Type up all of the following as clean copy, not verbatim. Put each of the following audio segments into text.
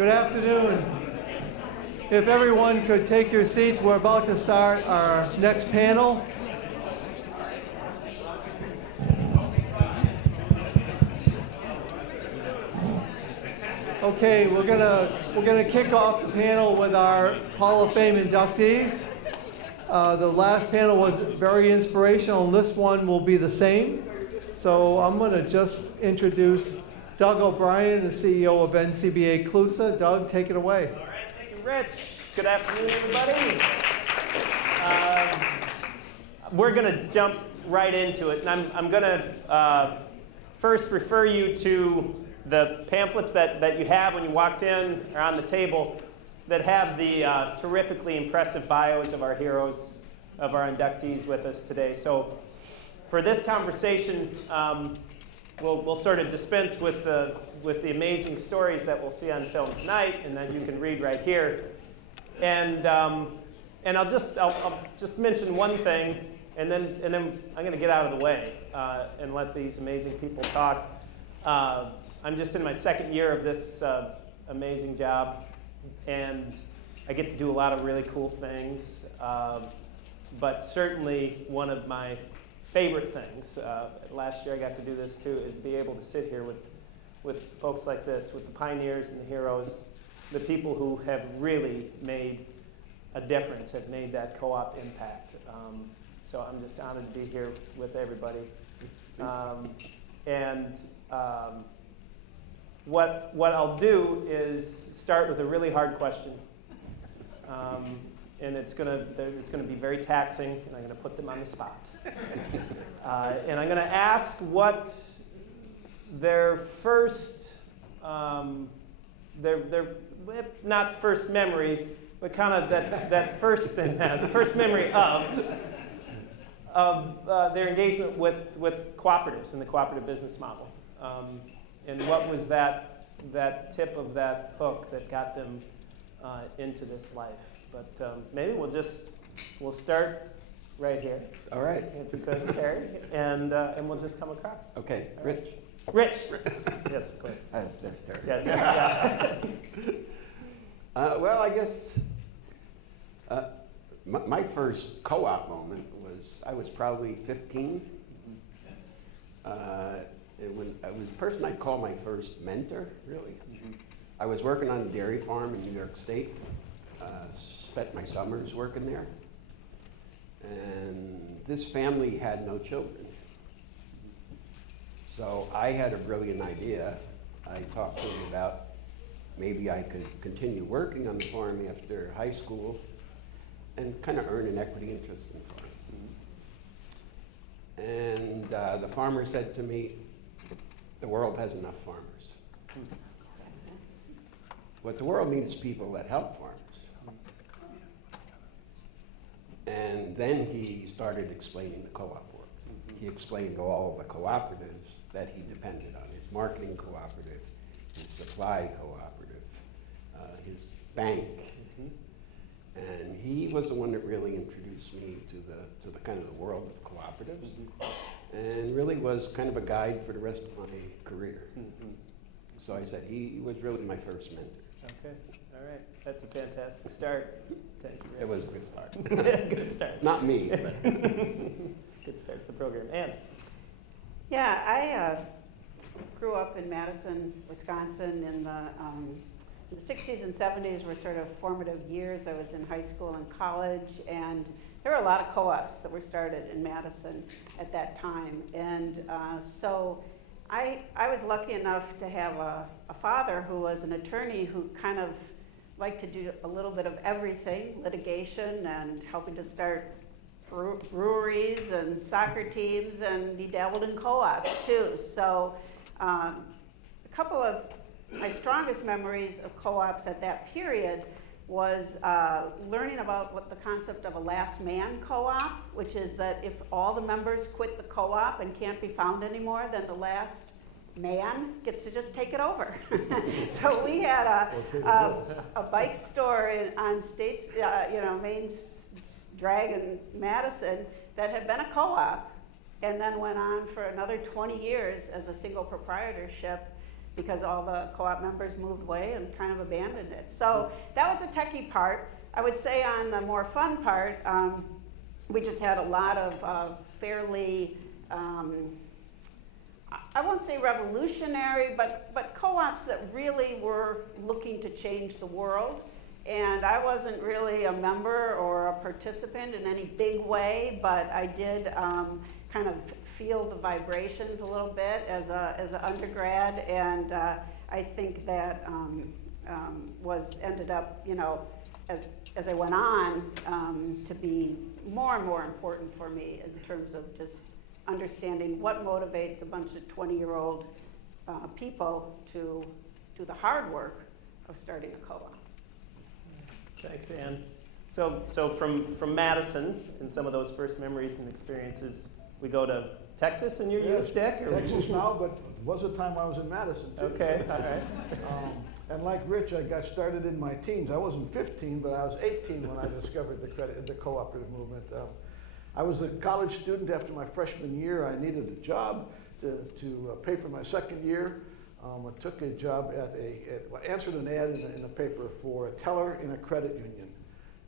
Good afternoon. If everyone could take your seats, we're about to start our next panel. Okay, we're gonna kick off the panel with our Hall of Fame inductees. The last panel was very inspirational, and this one will be the same. So I'm gonna just introduce Doug O'Brien, the CEO of NCBA CLUSA. Doug, take it away. All right, thank you, Rich. Good afternoon, everybody. We're gonna jump right into it, and I'm gonna first refer you to the pamphlets that you have when you walked in or on the table that have the terrifically impressive bios of our heroes, of our inductees with us today. So for this conversation, we'll sort of dispense with the amazing stories that we'll see on film tonight, and that you can read right here. And I'll just mention one thing, and then I'm going to get out of the way and let these amazing people talk. I'm just in my second year of this amazing job, and I get to do a lot of really cool things. But certainly one of my favorite things, last year I got to do this too, is be able to sit here with folks like this, with the pioneers and the heroes, the people who have really made a difference, have made that co-op impact. So I'm just honored to be here with everybody. What I'll do is start with a really hard question. And it's gonna be very taxing, and I'm gonna put them on the spot. And I'm gonna ask what their first, their not first memory, but kind of that first thing, the first memory of their engagement with cooperatives and the cooperative business model. And what was that tip of that hook that got them into this life? But maybe we'll start right here. All right. If you could, Terry, and we'll just come across. Okay, Rich. Rich. Yes, go ahead. There's Terry. Yes. Well, I guess my first co-op moment was, I was probably 15. It was the person I'd call my first mentor, really. I was working on a dairy farm in New York State. Spent my summers working there. And this family had no children. So I had a brilliant idea. I talked to them about maybe I could continue working on the farm after high school and kind of earn an equity interest in the farm. And the farmer said to me, the world has enough farmers. What the world needs is people that help farmers. And then he started explaining the co-op work. He explained all the cooperatives that he depended on, his marketing cooperative, his supply cooperative, his bank. And he was the one that really introduced me to the kind of the world of cooperatives, and really was kind of a guide for the rest of my career. So I said he was really my first mentor. Okay, all right. That's a fantastic start. Thank you, Rick. It was a good start. Good start. Not me, but. Good start to the program. Ann? Yeah, I grew up in Madison, Wisconsin in the 60s and 70s were sort of formative years. I was in high school and college, and there were a lot of co-ops that were started in Madison at that time. And so I was lucky enough to have a father who was an attorney who kind of liked to do a little bit of everything, litigation and helping to start breweries and soccer teams, and he dabbled in co-ops too. So a couple of my strongest memories of co-ops at that period was learning about what the concept of a last man co-op, which is that if all the members quit the co-op and can't be found anymore, then the last man gets to just take it over. So we had a bike store on States, Main Drag in Madison that had been a co-op, and then went on for another 20 years as a single proprietorship because all the co-op members moved away and kind of abandoned it. So that was the techie part. I would say on the more fun part, we just had a lot of fairly, I won't say revolutionary, but co-ops that really were looking to change the world. And I wasn't really a member or a participant in any big way, but I did kind of feel the vibrations a little bit as an undergrad, and I think that ended up, you know, as I went on, to be more and more important for me in terms of just understanding what motivates a bunch of 20-year-old people to do the hard work of starting a co-op. Thanks, Ann. So from Madison and some of those first memories and experiences, we go to Texas in your youth, Dick? Or? Texas now, but was a time I was in Madison too. Okay, all right. And like Rich, I got started in my teens. I wasn't 15, but I was 18 when I discovered the cooperative movement. I was a college student after my freshman year. I needed a job to pay for my second year. I took a job answered an ad in a paper for a teller in a credit union.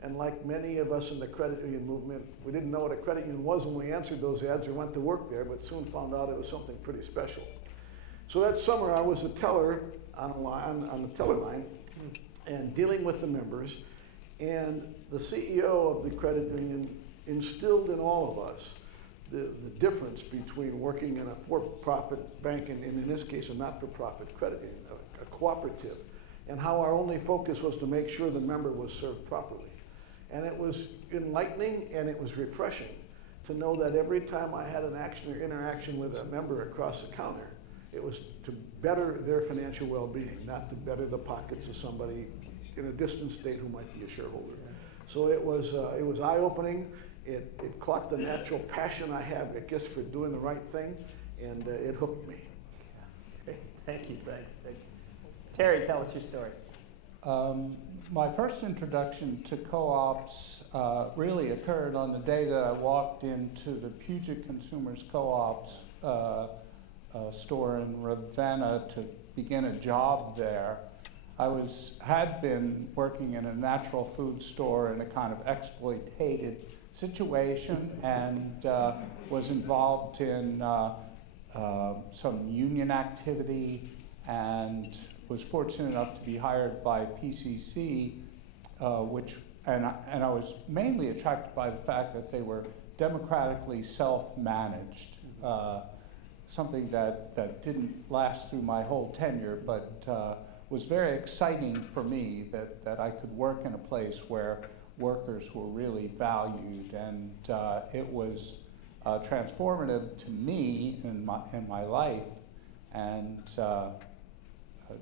And like many of us in the credit union movement, we didn't know what a credit union was when we answered those ads or went to work there, but soon found out it was something pretty special. So that summer I was a teller on the teller line and dealing with the members. And the CEO of the credit union instilled in all of us the difference between working in a for-profit bank and in this case a not-for-profit credit union, a cooperative, and how our only focus was to make sure the member was served properly. And it was enlightening and it was refreshing to know that every time I had an action or interaction with a member across the counter, it was to better their financial well-being, not to better the pockets of somebody in a distant state who might be a shareholder. So it was eye-opening. It caught the natural passion I have, I guess, for doing the right thing, and it hooked me. Great. Thank you, thanks. Thank you. Terry, tell us your story. My first introduction to co-ops really occurred on the day that I walked into the Puget Consumers Co-op's store in Ravenna to begin a job there. I had been working in a natural food store in a kind of exploitated situation and was involved in some union activity and was fortunate enough to be hired by PCC, and I was mainly attracted by the fact that they were democratically self-managed, something that didn't last through my whole tenure, but was very exciting for me that I could work in a place where workers were really valued, and it was transformative to me in my life, and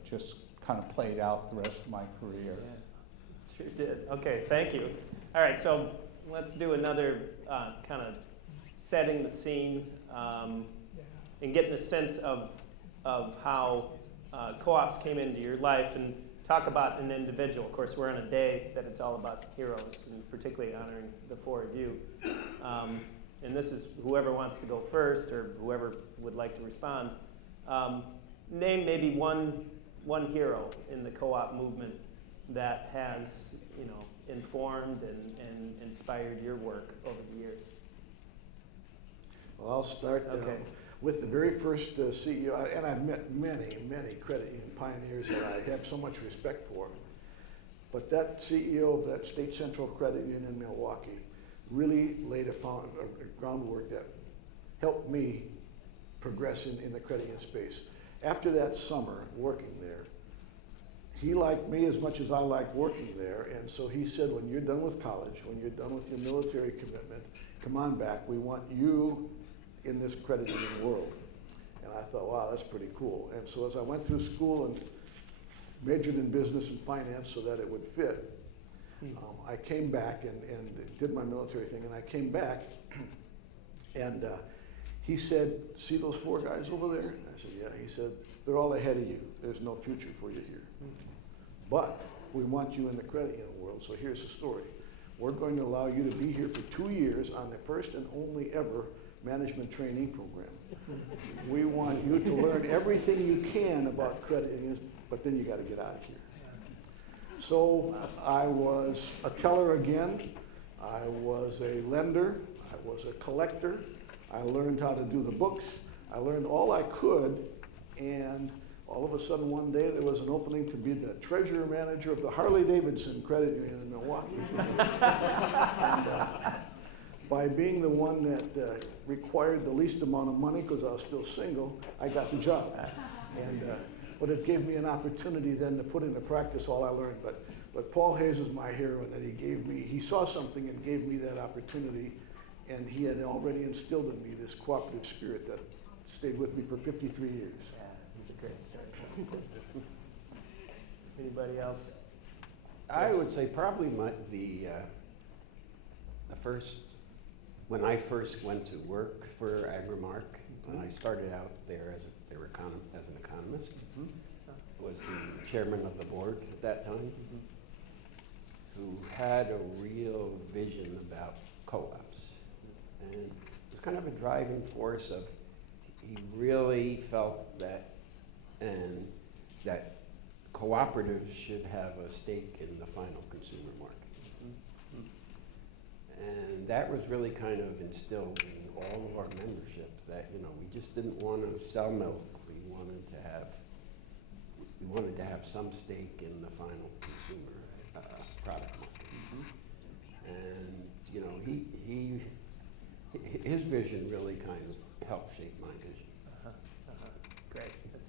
just kind of played out the rest of my career. Yeah, sure did. Okay, thank you. All right, so let's do another kind of setting the scene and getting a sense of how co-ops came into your life, and talk about an individual. Of course, we're on a day that it's all about heroes, and particularly honoring the four of you. And this is whoever wants to go first, or whoever would like to respond. Name maybe one hero in the co-op movement that has, you know, informed and inspired your work over the years. Well, I'll start with the very first CEO, and I've met many, many credit union pioneers that I have so much respect for. But that CEO of that State Central Credit Union in Milwaukee really laid a groundwork that helped me progress in the credit union space. After that summer working there, he liked me as much as I liked working there, and so he said, when you're done with college, when you're done with your military commitment, come on back, we want you in this credit union world. And I thought, wow, that's pretty cool. And so as I went through school and majored in business and finance so that it would fit, I came back and did my military thing, and I came back, and he said, see those four guys over there? I said, yeah. He said, they're all ahead of you. There's no future for you here. But we want you in the credit union world, so here's the story. We're going to allow you to be here for 2 years on the first and only ever management training program. We want you to learn everything you can about credit unions, but then you got to get out of here. So I was a teller again. I was a lender. I was a collector. I learned how to do the books. I learned all I could, and all of a sudden one day there was an opening to be the treasurer manager of the Harley-Davidson Credit Union in Milwaukee. And, by being the one that required the least amount of money, because I was still single, I got the job. And but it gave me an opportunity then to put into practice all I learned. But Paul Hayes is my hero, and that he saw something and gave me that opportunity, and he had already instilled in me this cooperative spirit that stayed with me for 53 years. Yeah, it's a great story. Anybody else? I would say probably the first, when I first went to work for Agrimark, when I started out there as an economist, was the chairman of the board at that time, who had a real vision about co-ops. And it was kind of a driving force of, he really felt that, and that cooperatives should have a stake in the final consumer market. And that was really kind of instilled in all of our membership, that, you know, we just didn't want to sell milk. We wanted to have some stake in the final consumer product market. And, you know, his vision really kind of helped shape my vision.